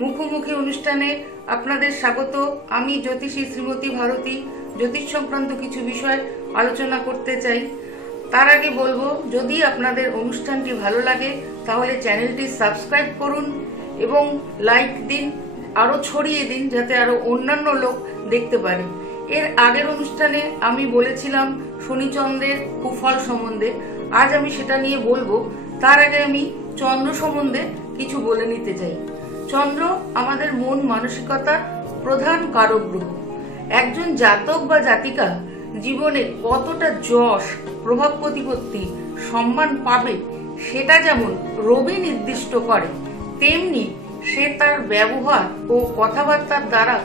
মুখোমুখি অনুষ্ঠানে আপনাদের স্বাগত। আমি জ্যোতিষী শ্রীমতী ভারতী জ্যোতিষ সংক্রান্ত কিছু বিষয় আলোচনা করতে চাই। তার আগে বলবো, যদি আপনাদের অনুষ্ঠানটি ভালো লাগে তাহলে চ্যানেলটি সাবস্ক্রাইব করুন এবং লাইক দিন, আরও ছড়িয়ে দিন যাতে আরও অন্যান্য লোক দেখতে পারে। এর আগের অনুষ্ঠানে আমি বলেছিলাম শনিচন্দ্রের কুফল সম্বন্ধে, আজ আমি সেটা নিয়ে বলবো। তার আগে আমি চন্দ্র সম্বন্ধে কিছু বলে নিতে চাই। চন্দ্র আমাদের মন মানসিকতার প্রধান কারক গ্রহ। একজন জাতক বা জাতিকা জীবনে কতটা যশ, প্রভাব প্রতিপত্তি, সম্মান পাবে সেটা যেমন রবি নির্দিষ্ট করে, তেমনি সে তার ব্যবহার ও কথাবার্তার দ্বারা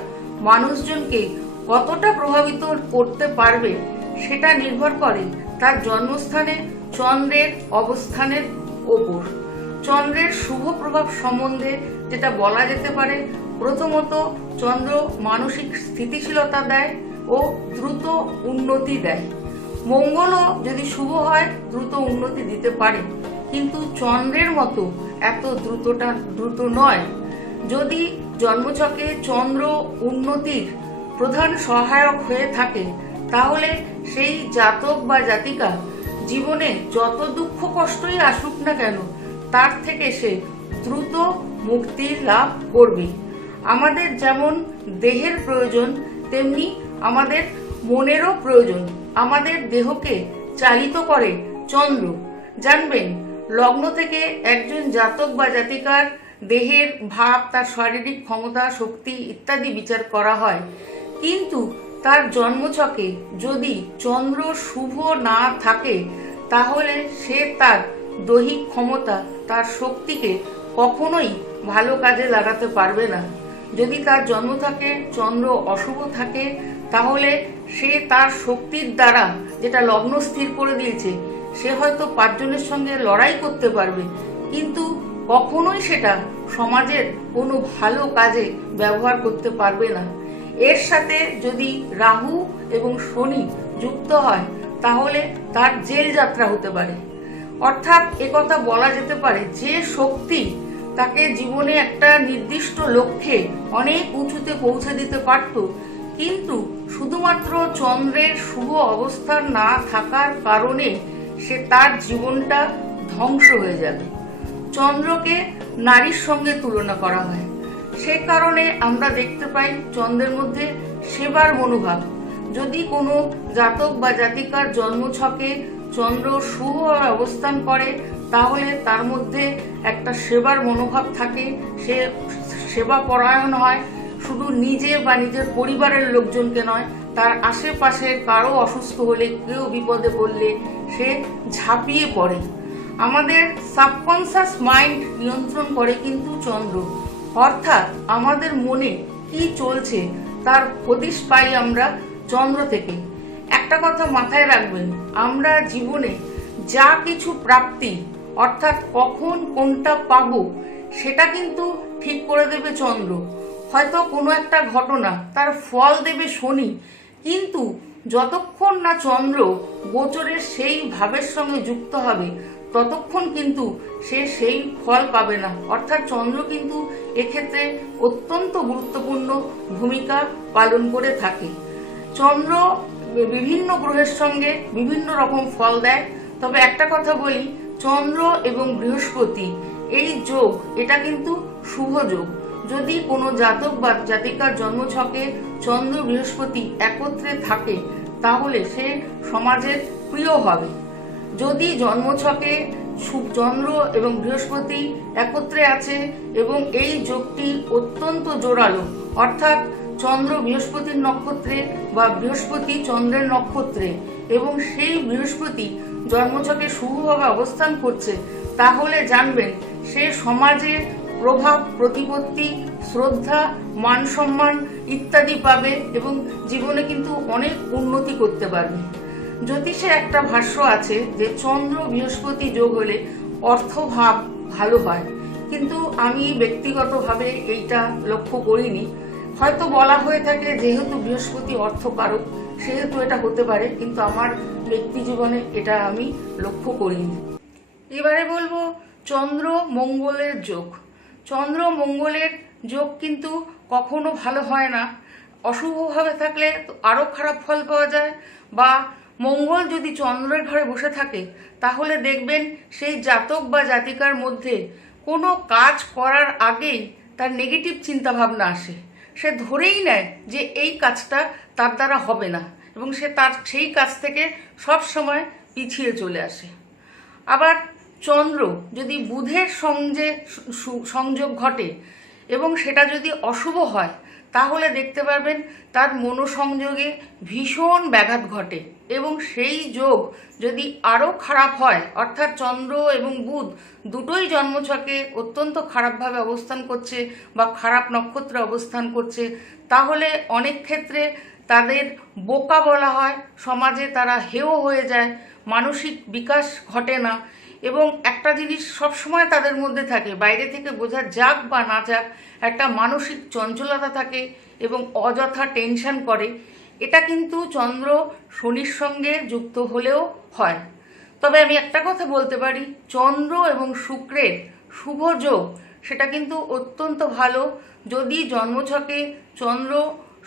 মানুষজনকে কতটা প্রভাবিত করতে পারবে সেটা নির্ভর করে তার জন্মস্থানে চন্দ্রের অবস্থানের ওপর। চন্দ্রের শুভ প্রভাব সম্বন্ধে যেটা বলা যেতে পারে, প্রথমত চন্দ্র মানসিক স্থিতিশীলতা দেয় ও দ্রুত উন্নতি দেয়। মঙ্গলও যদি শুভ হয় দ্রুত উন্নতি দিতে পারে, কিন্তু চন্দ্রের মতো এত দ্রুত নয়। যদি জন্মছকে চন্দ্র উন্নতির প্রধান সহায়ক হয়ে থাকে তাহলে সেই জাতক বা জাতিকা জীবনে যত দুঃখ কষ্টই আসুক না কেন তার থেকে সে দ্রুত মুক্তি লাভ করবে। আমাদের যেমন দেহের প্রয়োজন তেমনি আমাদের মনেরও প্রয়োজন। আমাদের দেহকে চালিত করে চন্দ্র। জানবেন, লগ্ন থেকে একজন জাতক বা জাতিকার দেহের ভাব, তার শারীরিক ক্ষমতা, শক্তি ইত্যাদি বিচার করা হয়, কিন্তু তার জন্মছকে যদি চন্দ্র শুভ না থাকে তাহলে সে তার দৈহিক ক্ষমতা, তার শক্তিকে কখনোই ভালো কাজে লাগাতে পারবে না। যদি তার জন্ম থাকে চন্দ্র অশুভ থাকে তাহলে সে তার শক্তির দ্বারা, যেটা লগ্ন স্থির করে দিয়েছে, সে হয়তো 5 জনের সঙ্গে লড়াই করতে পারবে, কিন্তু কখনোই সেটা সমাজের কোনো ভালো কাজে ব্যবহার করতে পারবে না। এর সাথে যদি রাহু এবং শনি যুক্ত হয় তাহলে তার জেল যাত্রা হতে পারে। অর্থাৎ একথা বলা যেতে পারে, যে শক্তি তাকে জীবনে একটা নির্দিষ্ট লক্ষ্যে অনেক উঁচুতে পৌঁছে দিতে পারত, কিন্তু শুধুমাত্র চন্দ্রের শুভ অবস্থান না থাকার কারণে সে তার জীবনটা ধ্বংস হয়ে যাবে। চন্দ্রকে নারীর সঙ্গে তুলনা করা হয়, সে কারণে আমরা দেখতে পাই চন্দ্রের মধ্যে সেবার মনোভাব। যদি কোনো জাতক বা জাতিকার জন্মছকে চন্দ্র শুভ অবস্থান করে তাহলে তার মধ্যে একটা সেবার মনোভাব থাকে, সে সেবা পরায়ণ হয়। শুধু নিজে বা নিজের পরিবারের লোকজনকে নয়, তার আশেপাশে কারো অসুস্থ হলে, কেউ বিপদে পড়লে সে ঝাঁপিয়ে পড়ে। আমাদের সাবকনসিয়াস মাইন্ড নিয়ন্ত্রণ করে কিন্তু চন্দ্র, অর্থাৎ আমাদের মনে কি চলছে তার হদিশ পাই আমরা চন্দ্র থেকে। একটা কথা মাথায় রাখবেন, আমরা জীবনে যা কিছু প্রাপ্তি, অর্থাৎ কখন কোনটা পাবো সেটা কিন্তু ঠিক করে দেবে চন্দ্র। হয়তো কোনো একটা ঘটনা, তার ফল দেবে শনি, কিন্তু যতক্ষণ না চন্দ্র গোচরের সেই ভাবের সঙ্গে যুক্ত হবে ততক্ষণ কিন্তু সে সেই ফল পাবে না। অর্থাৎ চন্দ্র কিন্তু এক্ষেত্রে অত্যন্ত গুরুত্বপূর্ণ ভূমিকা পালন করে থাকে। চন্দ্র বিভিন্ন গ্রহের সঙ্গে বিভিন্ন রকম ফল দেয়। তবে একটা কথা বলি, চন্দ্র এবং বৃহস্পতি এই যোগ, এটা কিন্তু শুভ যোগ। যদি কোনো জাতক বা জাতিকার জন্মছকে চন্দ্র বৃহস্পতি একত্রে থাকে তাহলে সে সমাজের প্রিয় হবে। যদি জন্মছকে চন্দ্র এবং বৃহস্পতি একত্রে আছে এবং এই যোগটি অত্যন্ত জোরালো, অর্থাৎ চন্দ্র বৃহস্পতির নক্ষত্রে বা বৃহস্পতি চন্দ্রের নক্ষত্রে, এবং সেই বৃহস্পতি জন্মছকে শুভভাবে অবস্থান করছে, তাহলে জানবেন সে সমাজে প্রভাব, প্রতিপত্তি, শ্রদ্ধা, মান সম্মান ইত্যাদি পাবে এবং জীবনে কিন্তু অনেক উন্নতি করতে পারবে। জ্যোতিষে একটা ভাষ্য আছে যে চন্দ্র বৃহস্পতি যোগ হলে অর্থভাব ভালো হয়, কিন্তু আমি ব্যক্তিগতভাবে এইটা লক্ষ্য করিনি। হয়তো বলা হয়ে থাকে যেহেতু বৃহস্পতি অর্থকারক সেহেতু এটা হতে পারে, কিন্তু আমার ব্যক্তি জীবনে এটা আমি লক্ষ্য করিনি। এবারে বলবো চন্দ্র মঙ্গলের যোগ। চন্দ্র মঙ্গলের যোগ কিন্তু কখনো ভালো হয় না। অশুভভাবে থাকলে আরও খারাপ ফল পাওয়া যায়, বা মঙ্গল যদি চন্দ্রের ঘরে বসে থাকে তাহলে দেখবেন সেই জাতক বা জাতিকার মধ্যে কোনো কাজ করার আগেই তার নেগেটিভ চিন্তাভাবনা আসে। সে ধরেই নেয় যে এই কাজটা তার দ্বারা হবে না, এবং সে তার সেই কাজ থেকে সব সময় পিছিয়ে চলে আসে। আবার চন্দ্র যদি বুধের সঙ্গে সংযোগ ঘটে এবং সেটা যদি অশুভ হয় তাহলে দেখতে পারবেন তার মনোসংযোগে ভীষণ ব্যাঘাত ঘটে, এবং সেই যোগ যদি আরও খারাপ হয়, অর্থাৎ চন্দ্র এবং বুধ দুটোই জন্মছকে অত্যন্ত খারাপভাবে অবস্থান করছে বা খারাপ নক্ষত্রে অবস্থান করছে, তাহলে অনেক ক্ষেত্রে তাদের বোকা বলা হয়, সমাজে তারা হেয় হয়ে যায়, মানসিক বিকাশ ঘটে না, এবং একটা জিনিস সবসময় তাদের মধ্যে থাকে, বাইরে থেকে বোঝা যাক বা না যাক, একটা মানসিক চঞ্চলতা থাকে এবং অযথা টেনশন করে। এটা কিন্তু চন্দ্র শনির সঙ্গে যুক্ত হলেও হয়। তবে আমি একটা কথা বলতে পারি, চন্দ্র এবং শুক্রের শুভ যোগ সেটা কিন্তু অত্যন্ত ভালো। যদি জন্মছকে চন্দ্র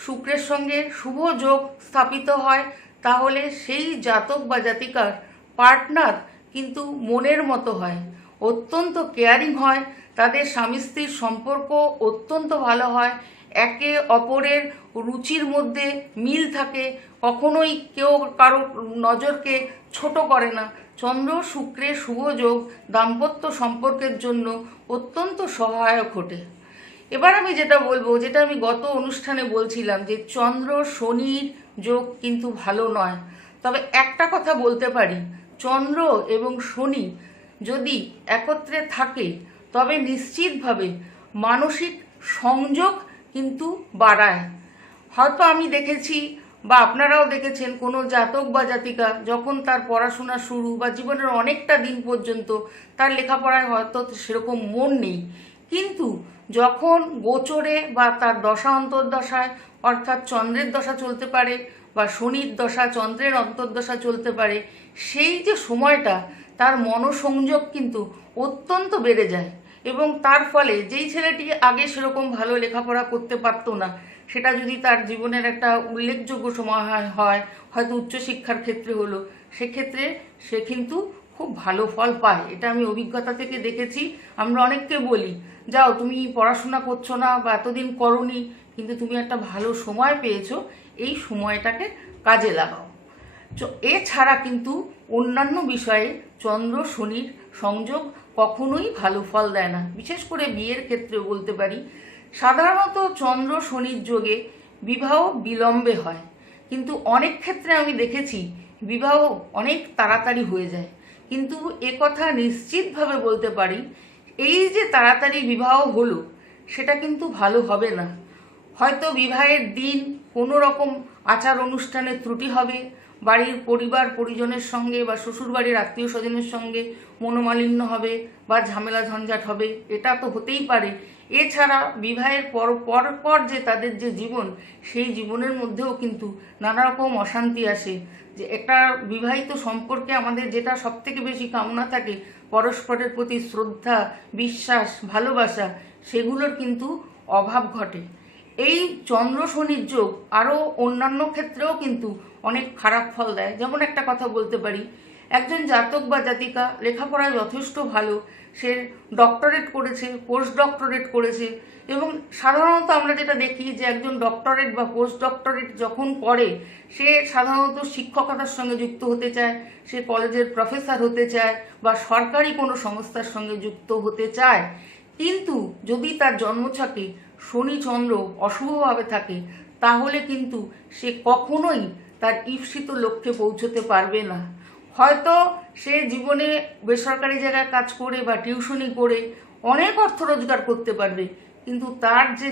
শুক্রের সঙ্গে শুভ যোগ স্থাপিত হয় তাহলে সেই জাতক বা জাতিকার পার্টনার কিন্তু মনের মতো হয়, অত্যন্ত কেয়ারিং হয়, তাদের স্বামী স্ত্রীর সম্পর্ক অত্যন্ত ভালো হয়, একে অপরের রুচির মধ্যে মিল থাকে, কখনোই কেউ কারো নজরকে ছোট করে না। চন্দ্র শুক্রের শুভ যোগ দাম্পত্য সম্পর্কের জন্য অত্যন্ত সহায়ক ওঠে। এবার আমি যেটা বলবো, যেটা আমি গত অনুষ্ঠানে বলছিলাম, যে চন্দ্র শনির যোগ কিন্তু ভালো নয়। তবে একটা কথা বলতে পারি, চন্দ্র এবং শনি যদি একত্রে থাকে তবে নিশ্চিতভাবে মানসিক সংযোগ কিন্তু বাড়ায়। হয়তো আমি দেখেছি বা আপনারাও দেখেছেন, কোনো জাতক বা জাতিকা যখন তার পড়াশোনা শুরু বা জীবনের অনেকটা দিন পর্যন্ত তার লেখাপড়ায় হয়তো সেরকম মন নেই, কিন্তু যখন গোচরে বা তার দশা অন্তর্দশায়, অর্থাৎ চন্দ্রের দশা চলতে পারে বা শনির দশা চন্দ্রের অন্তর্দশা চলতে পারে, সেই যে সময়টা তার মনোসংযোগ কিন্তু অত্যন্ত বেড়ে যায়, এবং তার ফলে যেই ছেলেটি আগে সেরকম ভালো লেখাপড়া করতে পারতো না, সেটা যদি তার জীবনের একটা উল্লেখযোগ্য সময় হয়, হয়তো উচ্চশিক্ষার ক্ষেত্রে হলো, সেক্ষেত্রে সে কিন্তু খুব ভালো ফল পায়। এটা আমি অভিজ্ঞতা থেকে দেখেছি। আমরা অনেককে বলি, যাও তুমি পড়াশোনা করছো না বা এতদিন করোনি, কিন্তু তুমি একটা ভালো সময় পেয়েছো, এই সময়টাকে কাজে লাগাও। এছাড়া কিন্তু অন্যান্য বিষয়ে চন্দ্র শনির সংযোগ কখনোই ভালো ফল দেয় না। বিশেষ করে বিয়ের ক্ষেত্রে বলতে পারি, সাধারণত চন্দ্র শনির যোগে বিবাহ বিলম্বে হয়, কিন্তু অনেক ক্ষেত্রে আমি দেখেছি বিবাহ অনেক তাড়াতাড়ি হয়ে যায়। কিন্তু একথা নিশ্চিতভাবে বলতে পারি, এই যে তাড়াতাড়ি বিবাহ হলো সেটা কিন্তু ভালো হবে না। হয়তো বিবাহের দিন কোনো রকম আচার অনুষ্ঠানের ত্রুটি হবে, বাড়ির পরিবার পরিজনের সঙ্গে বা শ্বশুরবাড়ির আত্মীয় স্বজনের সঙ্গে মনোমালিন্য হবে বা ঝামেলা ঝঞ্ঝাট হবে, এটা তো হতেই পারে। এছাড়া বিবাহের পর যে তাদের যে জীবন, সেই জীবনের মধ্যেও কিন্তু নানা রকম অশান্তি আসে। যে একটা বিবাহিত সম্পর্কে আমাদের যেটা সবথেকে বেশি কামনা থাকে, পরস্পরের প্রতি শ্রদ্ধা, বিশ্বাস, ভালোবাসা, সেগুলোর কিন্তু অভাব ঘটে। এই চন্দ্র শনির যোগ আরও অন্যান্য ক্ষেত্রেও কিন্তু অনেক খারাপ ফল দেয়। যেমন একটা কথা বলতে পারি, একজন জাতক বা জাতিকা লেখাপড়ায় যথেষ্ট ভালো, সে ডক্টরেট করেছে, পোস্ট ডক্টরেট করেছে, এবং সাধারণত আমরা যেটা দেখি যে একজন ডক্টরেট বা পোস্ট ডক্টরেট যখন করে, সে সাধারণত শিক্ষকতার সঙ্গে যুক্ত হতে চায়, সে কলেজের প্রফেসর হতে চায় বা সরকারি কোনো সংস্থার সঙ্গে যুক্ত হতে চায়। কিন্তু যদি তার জন্মছকে শনি চন্দ্র অশুভভাবে থাকে তাহলে কিন্তু সে কখনোই তার ঈপ্সিত লক্ষ্যে পৌঁছতে পারবে না। হয়তো সে জীবনে বেসরকারি জায়গায় কাজ করে বা টিউশনি করে অনেক অর্থ রোজগার করতে পারবে, কিন্তু তার যে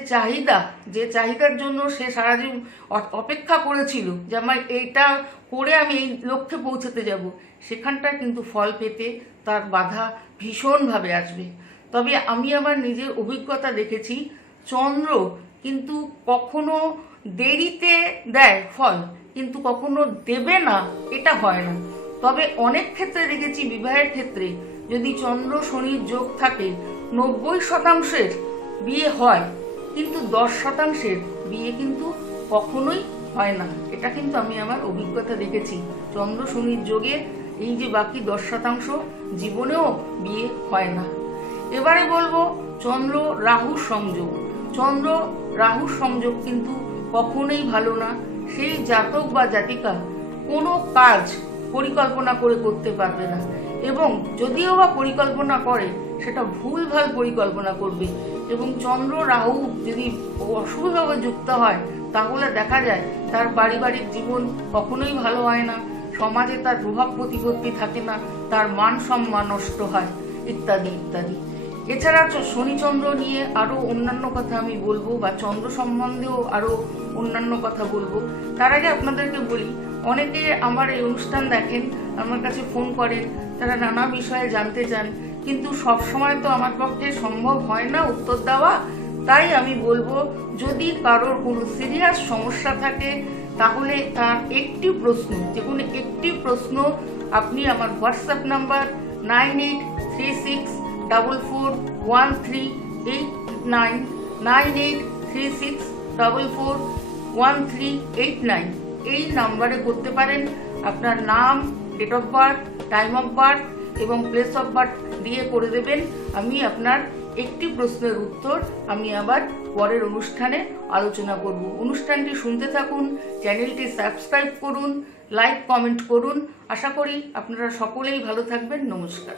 চাহিদার জন্য সে সারা জীবন অপেক্ষা করেছিল যে আমার এইটা করে আমি এই লক্ষ্যে পৌঁছতে যাব, সেখানটা কিন্তু ফল পেতে তার বাধা ভীষণভাবে আসবে। তবে আমি আমার নিজের অভিজ্ঞতা দেখেছি, চন্দ্র কিন্তু কখনো দেরিতে দেয় ফল, কিন্তু কখনো দেবে না এটা হয় না। তবে অনেক ক্ষেত্রে দেখেছি বিবাহের ক্ষেত্রে যদি চন্দ্র শনির যোগ থাকে 90% বিয়ে হয়, কিন্তু 10% বিয়ে কিন্তু কখনোই হয় না। এটা কিন্তু আমি আমার অভিজ্ঞতা দেখেছি। চন্দ্র শনির যোগে এই যে বাকি 10% জীবনেও বিয়ে হয় না। এবারে বলবো চন্দ্র রাহু সংযোগ। চন্দ্র রাহু সংযোগ কিন্তু কখনোই ভালো না। সেই জাতক বা জাতিকা কোনো কাজ পরিকল্পনা করে করতে পারবে না, এবং যদিও বা পরিকল্পনা করে সেটা ভুলভাল পরিকল্পনা করবে। এবং চন্দ্র রাহু যদি অশুভভাবে যুক্ত হয় তাহলে দেখা যায় তার পারিবারিক জীবন কখনোই ভালো হয় না, সমাজে তার প্রভাব প্রতিপত্তি থাকে না, তার মান সম্মান নষ্ট হয়, ইত্যাদি ইত্যাদি। এছাড়া শনিচন্দ্র নিয়ে আরও অন্যান্য কথা আমি বলবো, বা চন্দ্র সম্বন্ধেও আরও অন্যান্য কথা বলবো। তার আগে আপনাদেরকে বলি, অনেকে আমার এই অনুষ্ঠান দেখেন, আমার কাছে ফোন করেন, তারা নানা বিষয়ে জানতে চান, কিন্তু সব সময় তো আমার পক্ষে সম্ভব হয় না উত্তর দেওয়া। তাই আমি বলবো, যদি কারোর কোনো সিরিয়াস সমস্যা থাকে তাহলে তার একটি প্রশ্ন, যে কোনো একটি প্রশ্ন আপনি আমার হোয়াটসঅ্যাপ নাম্বার 9836441389 9836441389 এই নাম্বারে করতে পারেন। আপনার নাম, date of birth, time of birth এবং প্লেস অফ বার্থ দিয়ে করে দেবেন। আমি আপনার একটি প্রশ্নের উত্তর আমি আবার পরের অনুষ্ঠানে আলোচনা করব। অনুষ্ঠানটি শুনতে থাকুন, চ্যানেলটি সাবস্ক্রাইব করুন, লাইক কমেন্ট করুন। আশা করি আপনারা সকলেই ভালো থাকবেন। নমস্কার।